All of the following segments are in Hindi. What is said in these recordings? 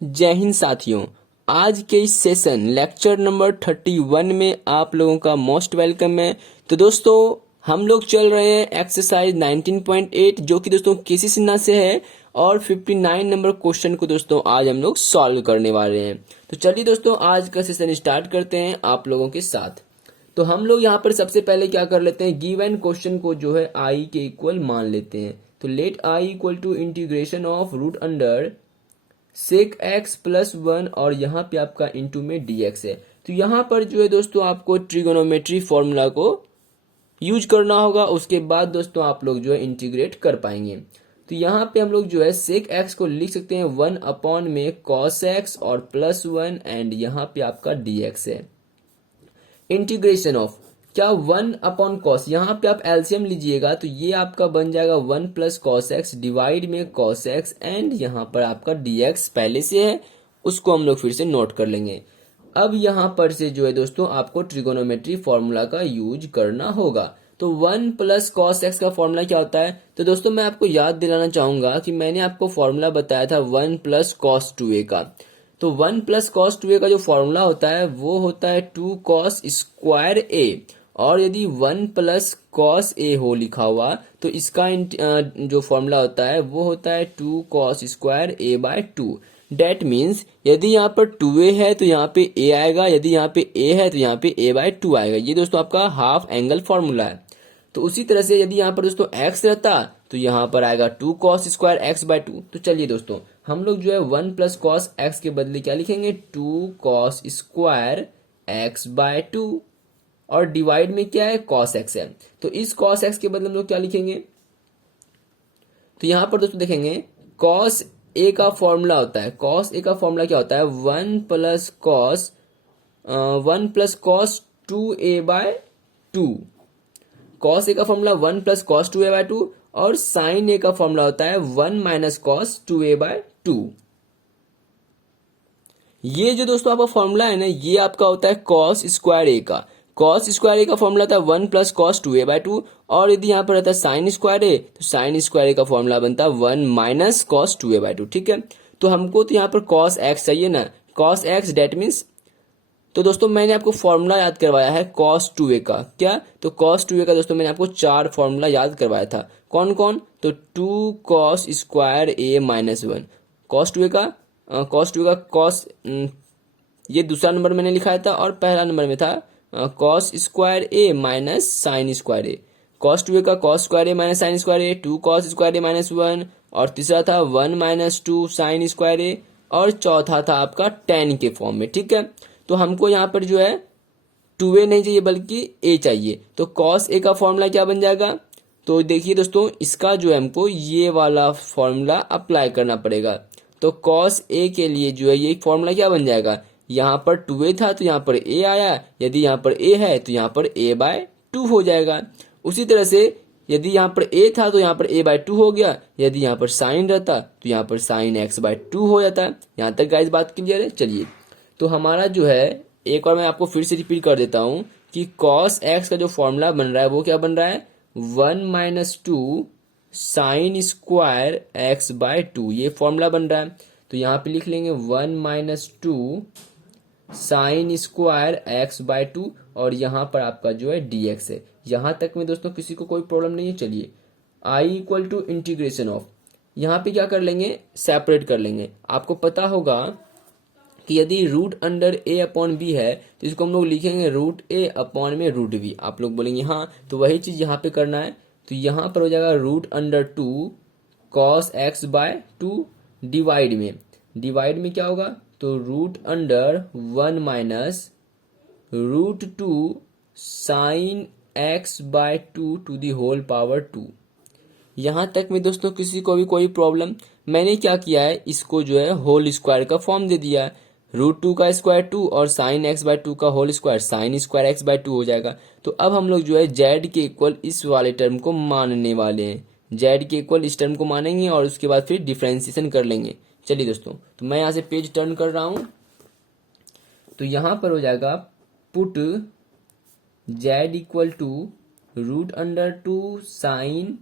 जय हिंद साथियों। आज के इस सेशन लेक्चर नंबर 31 में आप लोगों का मोस्ट वेलकम है। तो दोस्तों हम लोग चल रहे हैं एक्सरसाइज 19.8 जो कि दोस्तों केसी सिन्हा से है और 59 नंबर क्वेश्चन को दोस्तों आज हम लोग सॉल्व करने वाले हैं। तो चलिए दोस्तों आज का सेशन स्टार्ट करते हैं आप लोगों के साथ। तो हम लोग यहाँ पर सबसे पहले क्या कर लेते हैं, गिवन क्वेश्चन को जो है आई के इक्वल मान लेते हैं। तो let I equal to integration of root under sec X plus one और यहाँ पे आपका इंटू में डी एक्स है। तो यहाँ पर जो है दोस्तों आपको ट्रिगोनोमेट्री फॉर्मूला को यूज करना होगा, उसके बाद दोस्तों आप लोग जो है इंटीग्रेट कर पाएंगे। तो यहाँ पे हम लोग जो है सेक एक्स को लिख सकते हैं 1 में कॉस एक्स और प्लस वन एंड यहाँ पे आपका डी एक्स है। इंटीग्रेशन ऑफ क्या 1/cos, यहाँ पे आप एलसीएम लीजिएगा तो ये आपका बन जाएगा 1 प्लस कॉस एक्स डिवाइड में कॉस एक्स एंड यहाँ पर आपका dx पहले से है, उसको हम लोग फिर से नोट कर लेंगे। अब यहाँ पर से जो है दोस्तों आपको ट्रिगोनोमेट्री फॉर्मूला का यूज करना होगा। तो 1 प्लस कॉस एक्स का फॉर्मूला क्या होता है, तो दोस्तों मैं आपको याद दिलाना चाहूंगा कि मैंने आपको फॉर्मूला बताया था 1 प्लस कॉस 2a का। तो 1 प्लस कॉस 2a का जो फॉर्मूला होता है वो होता है 2 कॉस स्क्वायर ए, और यदि 1 प्लस कॉस ए हो लिखा हुआ तो इसका जो फॉर्मूला होता है वो होता है 2 cos square A by 2। That means यदि यहाँ पर 2a है तो यहाँ पे a आएगा, यदि यहाँ पे a है तो यहाँ पे a बाय 2 आएगा। ये दोस्तों आपका हाफ एंगल फॉर्मूला है। तो उसी तरह से यदि यहाँ पर दोस्तों x रहता तो यहाँ पर आएगा 2 कॉस स्क्वायर एक्स बाय 2। तो चलिए दोस्तों हम लोग जो है 1 प्लस कॉस एक्स के बदले क्या लिखेंगे, 2 कॉस स्क्वायर एक्स बाय 2, और डिवाइड में क्या है कॉस एक्स है। तो इस कॉस एक्स के बदले हम लोग क्या लिखेंगे, तो यहाँ पर दोस्तों देखेंगे कॉस ए का फॉर्मूला होता है, कॉस ए का फॉर्मूला क्या होता है 1 plus cos 2a by 2। Cos a का formula 1 plus cos 2a by 2 और साइन ए का फॉर्मूला होता है 1 माइनस कॉस 2a बाय 2। ये जो दोस्तों आपका फॉर्मूला है ना ये आपका होता है कॉस स्क्वायर ए का। कॉस स्क्वायर ए का फॉर्मूला था 1 प्लस कॉस 2a बाय 2, और यदि यहाँ पर रहता है साइन स्क्वायर ए तो साइन स्क्वायर ए का फॉर्मूला बनता है 1 माइनस कॉस 2a बाय 2। ठीक है, तो हमको तो यहाँ पर कॉस एक्स चाहिए ना, कॉस एक्स डेट मीन्स, तो दोस्तों मैंने आपको फॉर्मूला याद करवाया है कॉस 2a का। क्या, तो कॉस 2a का दोस्तों मैंने आपको 4 फॉर्मूला याद करवाया था। कौन कौन, तो 2 कॉस स्क्वायर ए माइनस 1, कॉस 2a का कॉस, ये दूसरा नंबर मैंने लिखाया था, और पहला नंबर में था कॉस स्क्वायर ए माइनस साइन स्क्वायर ए। कॉस 2a का कॉस स्क्वायर ए माइनस साइन स्क्वायर ए, 2 कॉस स्क्वायर ए माइनस 1, और तीसरा था 1 माइनस 2 साइन स्क्वायर ए, और चौथा था आपका tan के फॉर्म में। ठीक है, तो हमको यहाँ पर जो है 2a नहीं चाहिए बल्कि a चाहिए। तो cos a का फॉर्मूला क्या बन जाएगा, तो देखिए दोस्तों इसका जो है हमको ये वाला फॉर्मूला अप्लाई करना पड़ेगा। तो cos a के लिए जो है ये फॉर्मूला क्या बन जाएगा, यहाँ पर 2a था तो यहाँ पर a आया, यदि यहाँ पर a है तो यहाँ पर a बाय 2 हो जाएगा। उसी तरह से यदि यहाँ पर a था तो यहाँ पर a बाय 2 हो गया, यदि यहाँ पर साइन रहता तो यहाँ पर साइन x बाय 2 हो जाता। यहाँ तक गाइस बात क्लियर है। चलिए तो हमारा जो है एक और मैं आपको फिर से रिपीट कर देता हूं कि cos x का जो फॉर्मूला बन रहा है वो क्या बन रहा है 1 minus 2 sine square X by 2, ये फॉर्मूला बन रहा है। तो यहाँ पे लिख लेंगे 1 minus 2 sine square X by 2, और यहाँ पर आपका जो है dx है। यहाँ तक में दोस्तों किसी को कोई प्रॉब्लम नहीं है। चलिए i equal to integration of, यहाँ पे क्या कर लेंगे, सेपरेट कर लेंगे। आपको पता होगा कि यदि root under a upon B है तो इसको हम लोग लिखेंगे रूट a अपॉन में रूट b। आप लोग बोलेंगे हाँ, तो वही चीज यहाँ पे करना है। तो यहाँ पर हो जाएगा root under 2 cos X by 2, divide में क्या होगा, तो root under 1 minus root 2 sine X by 2 to the whole power 2। यहाँ तक में दोस्तों किसी को भी कोई प्रॉब्लम, मैंने क्या किया है इसको जो है होल स्क्वायर का फॉर्म दे दिया है, रूट 2 का स्क्वायर 2 और साइन एक्स बाय 2 का whole square sine square X by 2 हो जाएगा। तो अब हम लोग जो है जेड के इक्वल इस वाले टर्म को मानने वाले हैं, जेड के इक्वल इस टर्म को मानेंगे और उसके बाद फिर डिफ्रेंसिएशन कर लेंगे। चलिए दोस्तों तो मैं यहाँ से पेज टर्न कर रहा हूँ, तो यहाँ पर हो जाएगा put Z equal to root under 2 sine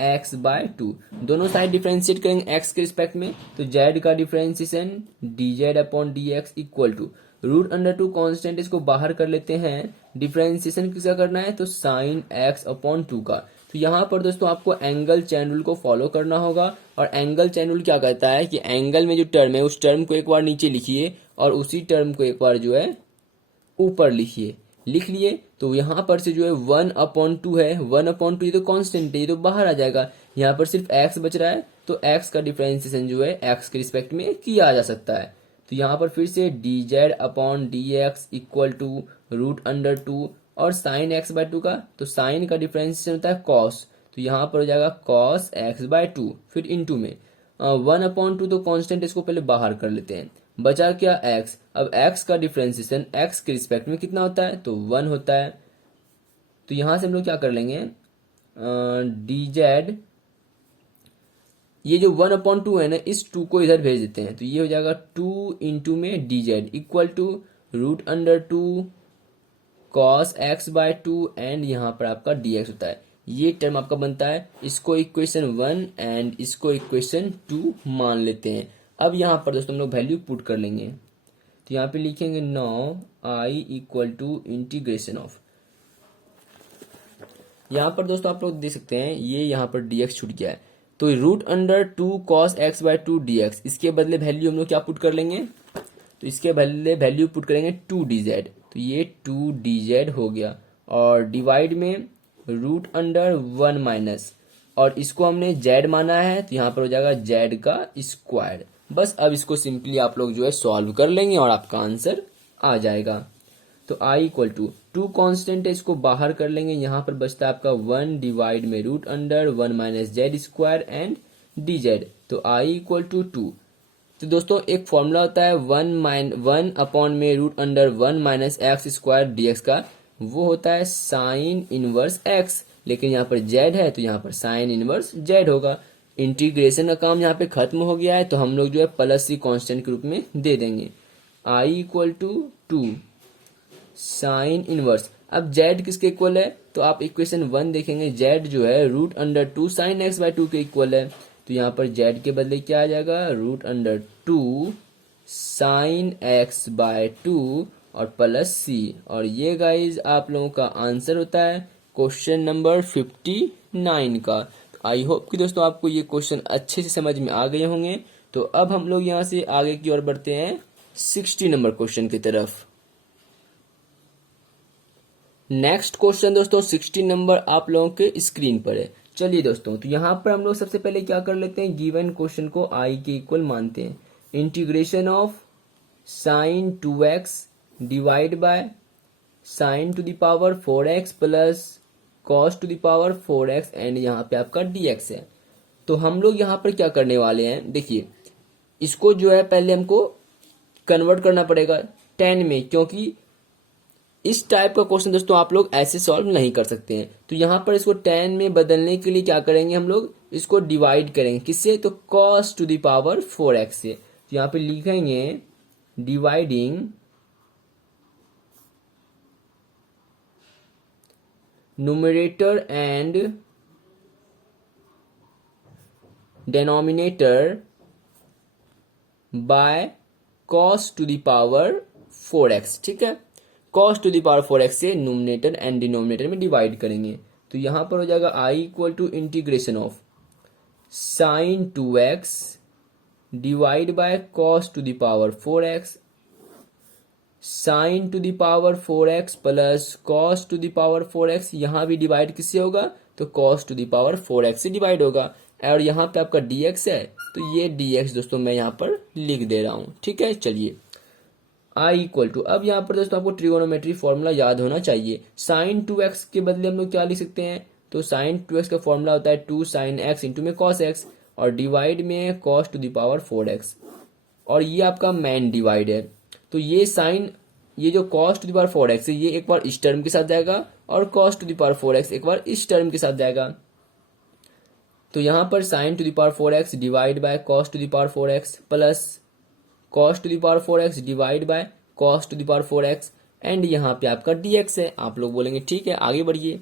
X by two. दोनों साइड डिफ्रेंशिएट करेंगे एक्स के रिस्पेक्ट में, तो जेड का differentiation D Z upon D x equal to root under two constant, इसको बाहर कर लेते हैं। डिफ्रेंशिएशन किसका करना है, तो साइन एक्स अपॉन टू का। तो यहाँ पर दोस्तों आपको एंगल चैन रूल को फॉलो करना होगा। और एंगल चैन रूल क्या कहता है कि एंगल में जो टर्म है उस टर्म को एक बार नीचे लिखिए और उसी टर्म को एक बार जो है ऊपर लिखिए। लिख लिए तो यहाँ पर से जो है 1/2 है, 1/2 ये तो कांस्टेंट है, ये तो बाहर आ जाएगा। यहाँ पर सिर्फ x बच रहा है, तो x का डिफरेंशिएशन जो है x के रिस्पेक्ट में किया जा सकता है। तो यहाँ पर फिर से D Z upon D x equal to root under two और साइन एक्स बाय टू का, तो साइन का डिफरेंशिएशन होता है कॉस, तो यहाँ पर हो जाएगा कॉस एक्स बाय टू, फिर इंटू में 1/2 तो कांस्टेंट, इसको पहले बाहर कर लेते हैं। बचा क्या x। अब x का डिफरेंशिएशन x के रिस्पेक्ट में कितना होता है, तो 1 होता है। तो यहां से हम लोग क्या कर लेंगे, डी जेड, ये जो 1/2 है ना, इस 2 को इधर भेज देते हैं, तो ये हो जाएगा 2 इंटू में D Z equal to root under two cos X by two and यहाँ पर आपका डी एक्स होता है। ये टर्म आपका बनता है, इसको इक्वेशन 1 एंड इसको इक्वेशन 2 मान लेते हैं। अब यहाँ पर दोस्तों हम लोग वैल्यू पुट कर लेंगे, तो यहाँ पे लिखेंगे now I equal to integration of, यहाँ पर दोस्तों आप लोग देख सकते हैं ये यहाँ पर dx छूट गया है, तो root under two cos X by two D X, इसके बदले वैल्यू हम लोग क्या पुट कर लेंगे, तो इसके बदले वैल्यू पुट करेंगे 2dz, तो ये 2dz हो गया। और डिवाइड में रूट अंडर 1 माइनस, और इसको हमने z माना है, तो यहाँ पर हो जाएगा z का स्क्वायर। बस अब इसको सिंपली आप लोग जो है सॉल्व कर लेंगे और आपका आंसर आ जाएगा। तो i इक्वल टू 2 कॉन्स्टेंट है, इसको बाहर कर लेंगे, यहाँ पर बचता है आपका 1 डिवाइड में root under 1 minus Z square and D Z, तो i इक्वल टू 2। तो दोस्तों एक फॉर्मूला होता है 1 अपॉन में root under 1 minus X square D X का, वो होता है साइन इनवर्स एक्स, लेकिन यहाँ पर जेड है तो यहाँ पर साइन इनवर्स जेड होगा। इंटीग्रेशन का काम यहाँ पे खत्म हो गया है, तो हम लोग जो है प्लस सी कांस्टेंट के रूप में दे देंगे। i equal to 2 sine inverse, अब z किसके इक्वल है, तो आप इक्वेशन 1 देखेंगे, z जो है root under two sine X by two के इक्वल है, तो यहाँ पर z के बदले क्या आ जाएगा, root under two sine X by two और प्लस सी। और ये गाइज आप लोगों का आंसर होता है क्वेश्चन नंबर 59 का। आई होप कि दोस्तों आपको ये क्वेश्चन अच्छे से समझ में आ गए होंगे। तो अब हम लोग यहाँ से आगे की ओर बढ़ते हैं 60 नंबर क्वेश्चन की तरफ। नेक्स्ट क्वेश्चन दोस्तों 60 नंबर आप लोगों के स्क्रीन पर है। चलिए दोस्तों, तो यहाँ पर हम लोग सबसे पहले क्या कर लेते हैं, गिवन क्वेश्चन को i के इक्वल मानते हैं। Integration of sine 2x divide by sine to the power 4x plus cos two the power 4x and यहाँ पे आपका dx है। तो हम लोग यहाँ पर क्या करने वाले हैं, देखिए इसको जो है पहले हमको कन्वर्ट करना पड़ेगा 10 में, क्योंकि इस टाइप का क्वेश्चन दोस्तों आप लोग ऐसे सॉल्व नहीं कर सकते हैं। तो यहाँ पर इसको 10 में बदलने के लिए क्या करेंगे, हम लोग इसको डिवाइड करेंगे किससे, तो cos to the power 4x से। तो यहाँ पे लिखेंगे dividing numerator and denominator by cos to the power 4x, ठीक है। cos to the power 4x से न्यूमरेटर एंड डिनोमिनेटर में डिवाइड करेंगे, तो यहां पर हो जाएगा i equal to integration of sine 2x divide by cos to the power 4x sine to the power 4x plus cos to the power 4x, यहां भी डिवाइड किससे होगा, तो cos to the power 4x से डिवाइड होगा। और यहाँ पे आपका dx है, तो ये dx दोस्तों मैं यहाँ पर लिख दे रहा हूं, ठीक है। चलिए i इक्वल टू, अब यहाँ पर दोस्तों आपको ट्रिगोनोमेट्री फॉर्मूला याद होना चाहिए। साइन 2x के बदले हम लोग क्या लिख सकते हैं, तो साइन 2x का फॉर्मूला होता है 2 साइन x इंटू में cos x और डिवाइड में cos to the power 4x, और ये आपका मेन डिवाइड है। तो ये साइन, ये जो cos to the power 4x है, ये एक बार इस टर्म के साथ जाएगा और cos to the power 4x एक बार इस टर्म के साथ जाएगा। तो यहाँ पर sine to the power 4x divide by cos to the power 4x plus cos to the power 4x divide by cos to the power 4x and यहाँ पे आपका dx है। आप लोग बोलेंगे ठीक है आगे बढ़िए।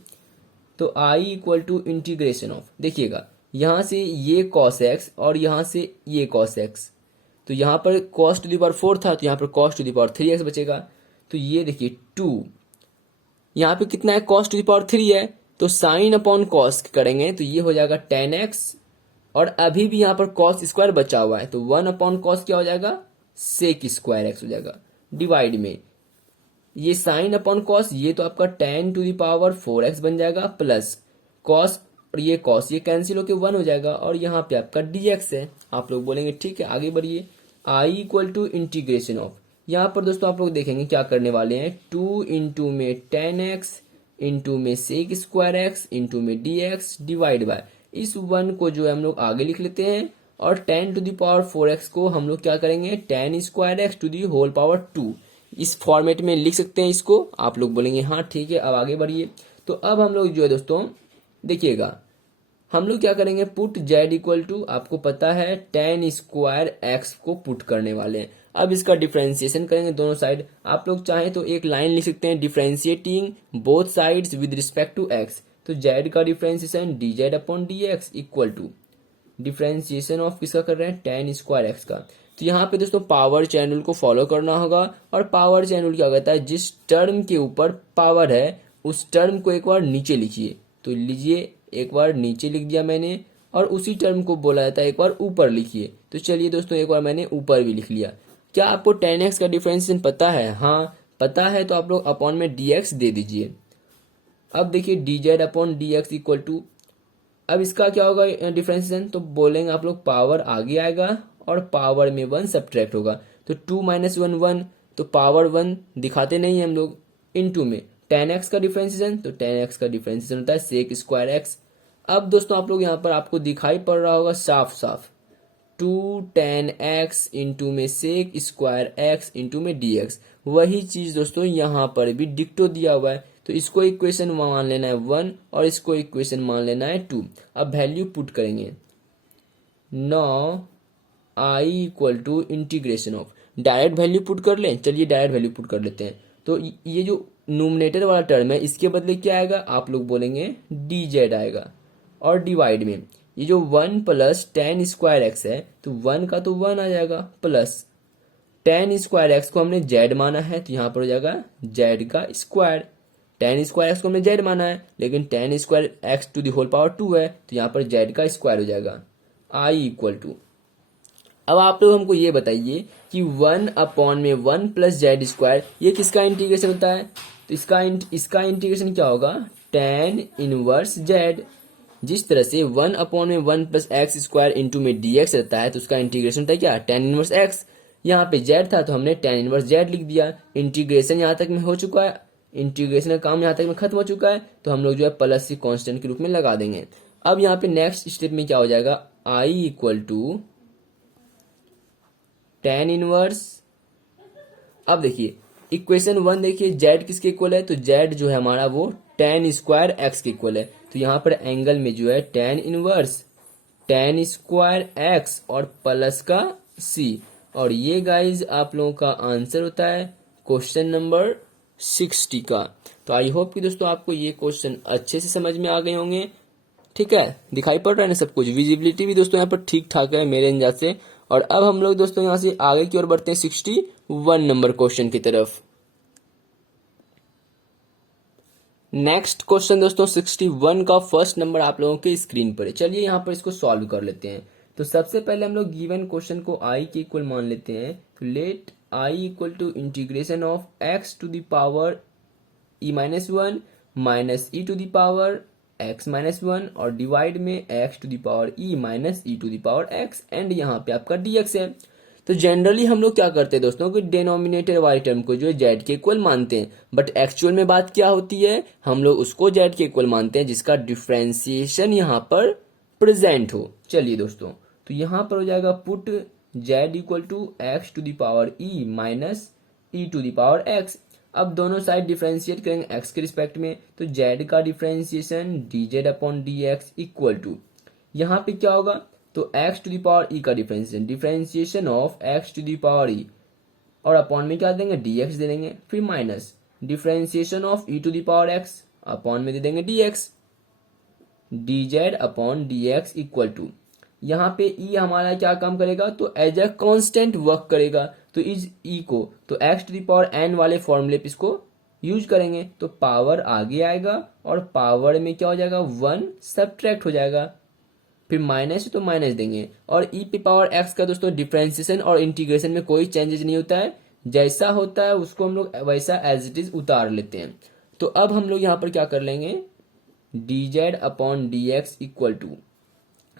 तो i equal to integration of, देखिएगा यहाँ से ये cos x और यहाँ से ये cos x, तो यहाँ पर cos टू द पावर 4 था, तो यहाँ पर cos to the power 3x बचेगा। तो ये देखिए 2, यहाँ पे कितना है, cos टू द पावर 3 है, तो साइन अपॉन cos करेंगे तो ये हो जाएगा 10x, और अभी भी यहाँ पर cos स्क्वायर बचा हुआ है, तो 1 अपॉन कॉस क्या हो जाएगा, सेक स्क्वायर x हो जाएगा, डिवाइड में ये साइन अपॉन कॉस, ये तो आपका 10 टू द पावर 4x बन जाएगा, प्लस कॉस और ये कॉस ये कैंसिल होके 1 हो जाएगा, और यहाँ पे आपका dx है। आप लोग बोलेंगे ठीक है आगे बढ़िए, i equal to integration of, यहाँ पर दोस्तों आप लोग देखेंगे क्या करने वाले हैं, 2 इंटू में 10x इंटू में सेक स्क्वायर x इंटू में dx डिवाइड बाय, इस 1 को जो है हम लोग आगे लिख लेते हैं, और 10 टू द पावर 4x को हम लोग क्या करेंगे, 10 square x to the whole power 2, इस फॉर्मेट में लिख सकते हैं इसको। आप लोग बोलेंगे हाँ ठीक है, अब आगे बढ़िए। तो अब हम लोग जो है दोस्तों देखिएगा, हम लोग क्या करेंगे, पुट z इक्वल टू, आपको पता है 10 स्क्वायर x को पुट करने वाले हैं। अब इसका डिफरेंशिएशन करेंगे दोनों साइड। आप लोग चाहें तो एक लाइन लिख सकते हैं, differentiating both sides with respect to x, तो z का differentiation dz upon dx equal to differentiation of किसका कर रहे हैं, 10 स्क्वायर x का। तो यहाँ पे दोस्तों पावर चैनल को फॉलो करना होगा, और पावर चैनल क्या कहता है, जिस टर्म के ऊपर पावर है उस टर्म को एक बार नीचे लिखिए, तो लीजिए एक बार नीचे लिख दिया मैंने, और उसी टर्म को बोला जाता है एक बार ऊपर लिखिए। तो चलिए दोस्तों एक बार मैंने ऊपर भी लिख लिया। क्या आपको 10x का डिफरेंशिएशन पता है, हाँ पता है, तो आप लोग अपॉन में dx दे दीजिए। अब देखिए dz upon dx equal to, अब इसका क्या होगा डिफरेंशिएशन, तो बोलेंगे आप लोग पावर आगे आएगा और पावर में 1 सब्ट्रैक्ट होगा, तो 2 माइनस 1 1, तो पावर 1 दिखाते नहीं हम लोग, इनटू में 10x का डिफरेंशिएशन, तो 10x का डिफरेंशिएशन होता है सेक स्क्वायर x। अब दोस्तों आप लोग यहाँ पर आपको दिखाई पड़ रहा होगा साफ साफ, 2 10x इंटू में सेक स्क्वायर x इंटू में dx, वही चीज दोस्तों यहाँ पर भी डिक्टो दिया हुआ है। तो इसको इक्वेशन मान लेना है 1 और इसको इक्वेशन मान लेना है 2। अब वैल्यू पुट करेंगे, now i equal to integration of, direct value put कर लें, चलिए डायरेक्ट वैल्यू पुट कर लेते हैं। तो ये जो नोमिनेटर वाला टर्म है इसके बदले क्या आएगा, आप लोग बोलेंगे dz आएगा, और डिवाइड में ये जो 1 प्लस 10 स्क्वायर x है, तो 1 का तो 1 आ जाएगा, प्लस 10 स्क्वायर x को हमने z माना है, तो यहाँ पर हो जाएगा z का स्क्वायर। 10 स्क्वायर x को हमने z माना है, लेकिन 10 square x to the whole power 2 है, तो यहाँ पर z का स्क्वायर हो जाएगा। i इक्वल टू, अब आप लोग हमको ये बताइए कि 1 अपॉन में 1 प्लस जेड स्क्वायर, ये किसका इंटीग्रेशन होता है, तो इसका इंटीग्रेशन क्या होगा, tan इनवर्स जेड। जिस तरह से 1 अपॉन में 1 प्लस एक्स स्क्वायर इंटू में dx रहता है, तो उसका इंटीग्रेशन होता है क्या, tan इनवर्स x। यहाँ पे z था तो हमने tan इनवर्स z लिख दिया। इंटीग्रेशन यहाँ तक में हो चुका है, इंटीग्रेशन का काम यहाँ तक में खत्म हो चुका है, तो हम लोग जो है प्लस सी कांस्टेंट के रूप में लगा देंगे। अब यहाँ पे नेक्स्ट स्टेप में क्या हो जाएगा, i equal to tan inverse, अब देखिए इक्वेशन 1 देखिए, z किसके इक्वल है, तो z जो है हमारा वो tan स्क्वायर x के इक्वल है, तो यहाँ पर एंगल में जो है tan inverse tan square x और प्लस का c, और ये गाइज आप लोगों का आंसर होता है क्वेश्चन नंबर 60 का। तो आई होप कि दोस्तों आपको ये क्वेश्चन अच्छे से समझ में आ गए होंगे। ठीक है, दिखाई पड़ रहा है ना सब कुछ, विजिबिलिटी भी दोस्तों यहाँ पर ठीक ठाक है मेरे अंदाज से। और अब हम लोग दोस्तों यहाँ से आगे की ओर बढ़ते हैं 61 नंबर क्वेश्चन की तरफ। नेक्स्ट क्वेश्चन दोस्तों 61 का फर्स्ट नंबर आप लोगों के स्क्रीन पर है। चलिए यहाँ पर इसको सॉल्व कर लेते हैं। तो सबसे पहले हम लोग गिवन क्वेश्चन को i के इक्वल मान लेते हैं, तो let i equal to integration of x to the power e minus 1 minus e to the power x minus 1 और डिवाइड में x to the power e minus e to the power x, and यहाँ पे आपका dx है। तो जनरली हम लोग क्या करते हैं दोस्तों कि डिनोमिनेटर वाली टर्म को जो है z के इक्वल मानते हैं, बट एक्चुअल में बात क्या होती है, हम लोग उसको z के इक्वल मानते हैं जिसका डिफरेंशिएशन यहाँ पर प्रेजेंट हो। चलिए दोस्तों, तो यहाँ पर हो जाएगा put z equal to x to the power e minus e to the power x। अब दोनों साइड डिफरेंशिएट करेंगे x के रिस्पेक्ट में, तो z का differentiation dz upon dx equal to, यहाँ पे क्या होगा, तो x to the power e का differentiation of x to the power e, और अपॉन में क्या देंगे dx दे देंगे, फिर minus differentiation of e to the power x, upon में दे देंगे dx। D Z upon D x equal to, यहाँ पे ई हमारा क्या काम करेगा, तो एज अ कांस्टेंट वर्क करेगा। तो इस ई को तो x to the power n वाले फॉर्मूले पे इसको यूज करेंगे, तो पावर आगे आएगा और पावर में क्या हो जाएगा, 1 सब्ट्रैक्ट हो जाएगा, फिर माइनस तो माइनस देंगे। और ई पे पावर एक्स का दोस्तों डिफरेंशिएशन और इंटीग्रेशन में कोई चेंजेस नहीं होता है, जैसा होता है उसको हम लोग वैसा एज इट इज उतार लेते हैं। तो अब हम लोग यहाँ पर क्या कर लेंगे, d Z upon D x equal to,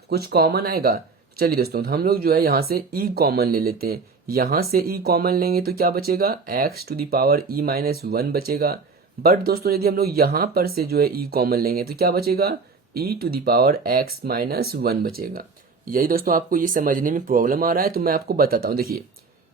कुछ कॉमन आएगा। चलिए दोस्तों, तो हम लोग जो है यहाँ से ई कॉमन ले लेते हैं। यहाँ से ई कॉमन लेंगे तो क्या बचेगा, x to the power E minus 1 बचेगा। बट दोस्तों यदि हम लोग यहाँ पर से जो है ई कॉमन लेंगे तो क्या बचेगा, e to the power x minus 1 बचेगा। यही दोस्तों आपको ये समझने में प्रॉब्लम आ रहा है तो मैं आपको बताता हूँ। देखिए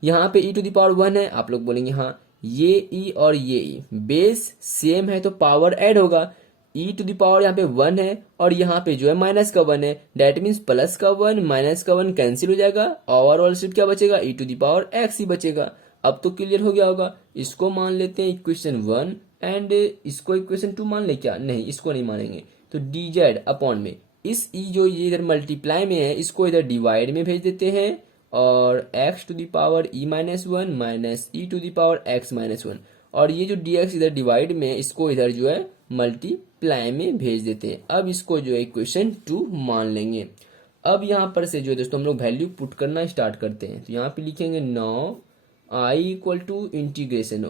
यहाँ पे ई टू द पावर 1 है, आप लोग बोलेंगे हाँ ये ई और ये ई बेस सेम है तो पावर ऐड होगा। ई टू द पावर यहाँ पे 1 है और यहाँ पे जो है माइनस का 1 है, डेट मीन्स प्लस का 1 माइनस का 1 कैंसिल हो जाएगा, ओवरऑल सिर्फ क्या बचेगा, e to the power x ही बचेगा। अब तो क्लियर हो गया होगा। इसको मान लेते हैं इक्वेशन 1 एंड इसको इक्वेशन 2 मान ले, क्या नहीं इसको नहीं मानेंगे। तो डी जेड अपॉन में इस ई जो ये इधर मल्टीप्लाई में है इसको इधर डिवाइड में भेज देते हैं, और x to the power E minus 1 minus E to the power x minus 1, और ये जो डी एक्स इधर डिवाइड में है इसको इधर जो है मल्टीप्लाई में भेज देते हैं। अब इसको जो है इक्वेशन 2 मान लेंगे। अब यहाँ पर से जो है दोस्तों हम लोग वैल्यू पुट करना स्टार्ट करते हैं। तो यहाँ पे लिखेंगे 9 आई इक्वल टू इंटीग्रेशन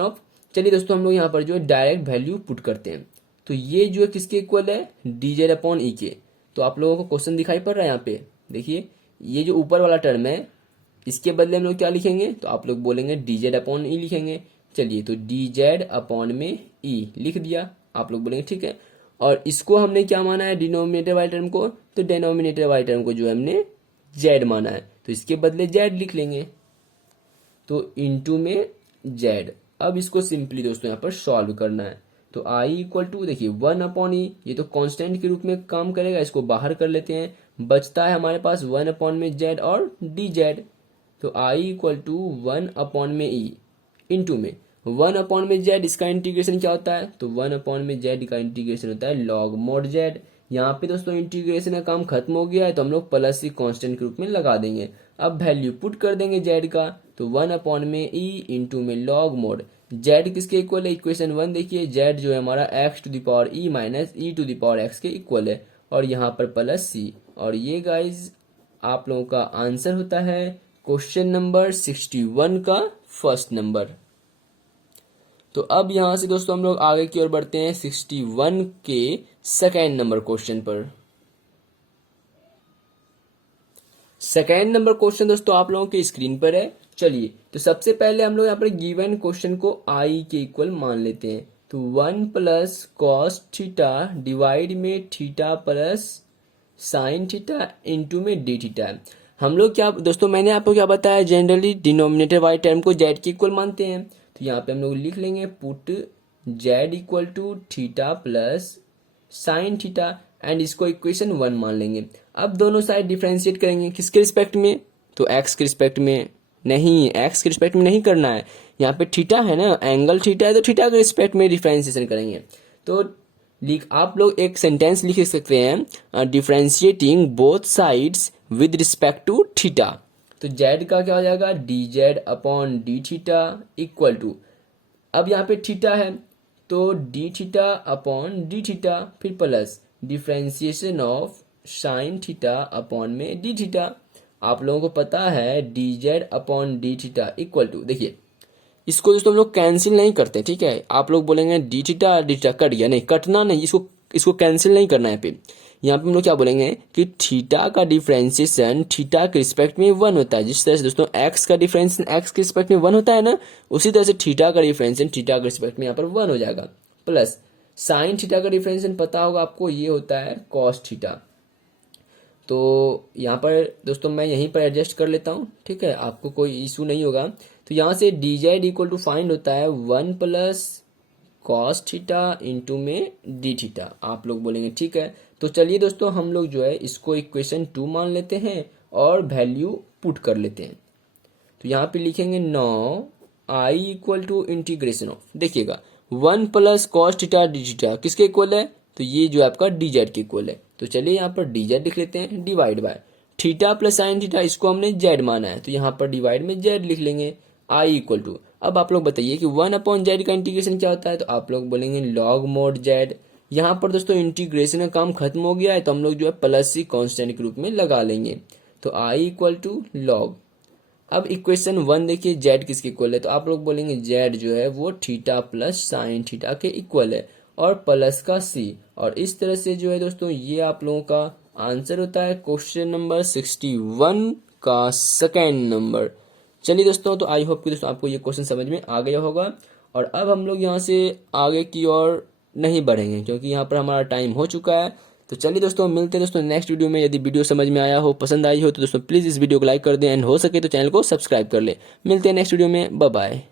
ऑफ, चलिए दोस्तों हम लोग यहाँ पर जो है डायरेक्ट वैल्यू पुट करते हैं। तो ये जो है किसके इक्वल है, डी जेड अपॉन ई के। तो आप लोगों को क्वेश्चन दिखाई पड़ रहा है यहाँ पे, देखिए ये जो ऊपर वाला टर्म है इसके बदले हम लोग क्या लिखेंगे, तो आप लोग बोलेंगे डी जेड अपॉन ई लिखेंगे। चलिए तो डी जेड अपॉन में ई लिख दिया, आप लोग बोलेंगे ठीक है। और इसको हमने क्या माना है, डिनोमिनेटर वाले टर्म को, तो डिनोमिनेटर वाले टर्म को जो है हमने जेड माना है, तो इसके बदले जेड लिख लेंगे, तो इनटू में जेड। अब इसको सिंपली दोस्तों यहाँ पर सॉल्व करना है। तो आई इक्वल टू देखिए 1 अपॉन ई, ये तो कांस्टेंट के रूप में काम करेगा, इसको बाहर कर लेते हैं, बचता है हमारे पास 1 अपॉन में जेड और डी जेड। तो आई इक्वल टू 1 अपॉन में ई इंटू में 1 अपॉन में जेड, इसका इंटीग्रेशन क्या होता है, तो 1 अपॉन में जेड का इंटीग्रेशन होता है लॉग मोड जेड। यहाँ पे दोस्तों इंटीग्रेशन का काम खत्म हो गया है तो हम लोग प्लस ही कांस्टेंट के रूप में लगा देंगे। अब वैल्यू पुट कर देंगे जेड का, तो 1 अपॉन में ई इंटू में लॉग मोड जेड किसके इक्वल है, इक्वेशन 1 देखिए जेड जो है हमारा X to the power E minus E to the power X के इक्वल है, और यहाँ पर प्लस सी। और ये गाइज आप लोगों का आंसर होता है क्वेश्चन नंबर 61 का फर्स्ट नंबर। तो अब यहां से दोस्तों हम लोग आगे की ओर बढ़ते हैं 61 के सेकेंड नंबर क्वेश्चन पर। सेकेंड नंबर क्वेश्चन दोस्तों आप लोगों की स्क्रीन पर है। चलिए तो सबसे पहले हम लोग यहाँ पर गिवन क्वेश्चन को आई के इक्वल मान लेते हैं। तो 1 प्लस कॉस थीटा डिवाइड में theta plus sine theta into में डी थीटा। हम लोग क्या दोस्तों, मैंने आपको क्या बताया, जनरली डिनोमिनेटर वाले टर्म को जेड के इक्वल मानते हैं। तो यहाँ पे हम लोग लिख लेंगे put Z equal to theta plus sine theta and इसको इक्वेशन 1 मान लेंगे। अब दोनों साइड डिफरेंशिएट करेंगे, किसके रिस्पेक्ट में, तो एक्स के रिस्पेक्ट में नहीं, एक्स के रिस्पेक्ट में नहीं करना है, यहाँ पे थीटा है ना, एंगल थीटा है तो थीटा के रिस्पेक्ट में डिफरेंशिएशन करेंगे। तो आप लोग एक सेंटेंस लिख सकते हैं, differentiating both sides with respect to theta. तो जेड का क्या हो जाएगा, d Z upon d theta equal to, अब यहाँ पे थीटा है तो d theta upon d theta, फिर plus differentiation of sine theta upon में डी थीटा। आप लोगों को पता है d Z upon d theta equal to, देखिए इसको दोस्तों हम लोग कैंसिल नहीं करते, ठीक है। आप लोग बोलेंगे डी थीटा कट गया, नहीं कटना नहीं, इसको कैंसिल नहीं करना है। पे यहाँ पे हम लोग क्या बोलेंगे कि थीटा का डिफरेंशिएशन थीटा के रिस्पेक्ट में 1 होता है। जिस तरह से दोस्तों एक्स का डिफरेंशिएशन एक्स के रिस्पेक्ट में 1 होता है ना, उसी तरह से थीटा का डिफरेंशिएशन थीटा के रिस्पेक्ट में यहाँ पर 1 हो जाएगा। प्लस साइन थीटा का डिफरेंशिएशन पता होगा आपको, ये होता है कॉस थीटा। तो यहाँ पर दोस्तों मैं यहीं पर एडजस्ट कर लेता हूँ, ठीक है, आपको कोई इशू नहीं होगा। तो यहाँ से D Z equal to find होता है 1 प्लस कॉस थीटा इंटू में डी थीटा। आप लोग बोलेंगे ठीक है। तो चलिए दोस्तों हम लोग जो है इसको इक्वेशन 2 मान लेते हैं और वैल्यू पुट कर लेते हैं। तो यहाँ पे लिखेंगे 9 आई इक्वल टू इंटीग्रेशन ऑफ, देखिएगा 1 plus cos theta D theta किसके इक्वल है, तो ये जो आपका डी जेड के इक्वल है। तो चलिए यहाँ पर डी जेड लिख लेते हैं, divide by theta plus sine theta, इसको हमने जेड माना है तो यहाँ पर डिवाइड में जेड लिख लेंगे। आई इक्वल टू, अब आप लोग बताइए कि 1/z का इंटीग्रेशन क्या होता है, तो आप लोग बोलेंगे लॉग मोड जेड। यहाँ पर दोस्तों इंटीग्रेशन का काम खत्म हो गया है तो हम लोग जो है प्लस सी कांस्टेंट के रूप में लगा लेंगे, तो आई इक्वल टू लॉग। अब इक्वेशन 1 देखिए, जेड किसके इक्वल है, तो आप लोग बोलेंगे जेड जो है वो थीटा प्लस साइन थीटा के इक्वल है और प्लस का सी, और इस तरह से जो है दोस्तों ये आप लोगों का आंसर होता है क्वेश्चन नंबर 61 का सेकेंड नंबर। चलिए दोस्तों, तो आई होप कि दोस्तों आपको ये क्वेश्चन समझ में आ गया होगा। और अब हम लोग यहाँ से आगे की ओर नहीं बढ़ेंगे क्योंकि यहाँ पर हमारा टाइम हो चुका है। तो चलिए दोस्तों, मिलते हैं दोस्तों नेक्स्ट वीडियो में। यदि वीडियो समझ में आया हो, पसंद आई हो, तो दोस्तों प्लीज़ इस वीडियो को लाइक कर दें एंड हो सके तो चैनल को सब्सक्राइब कर लें। मिलते हैं नेक्स्ट वीडियो में, बाय बाय।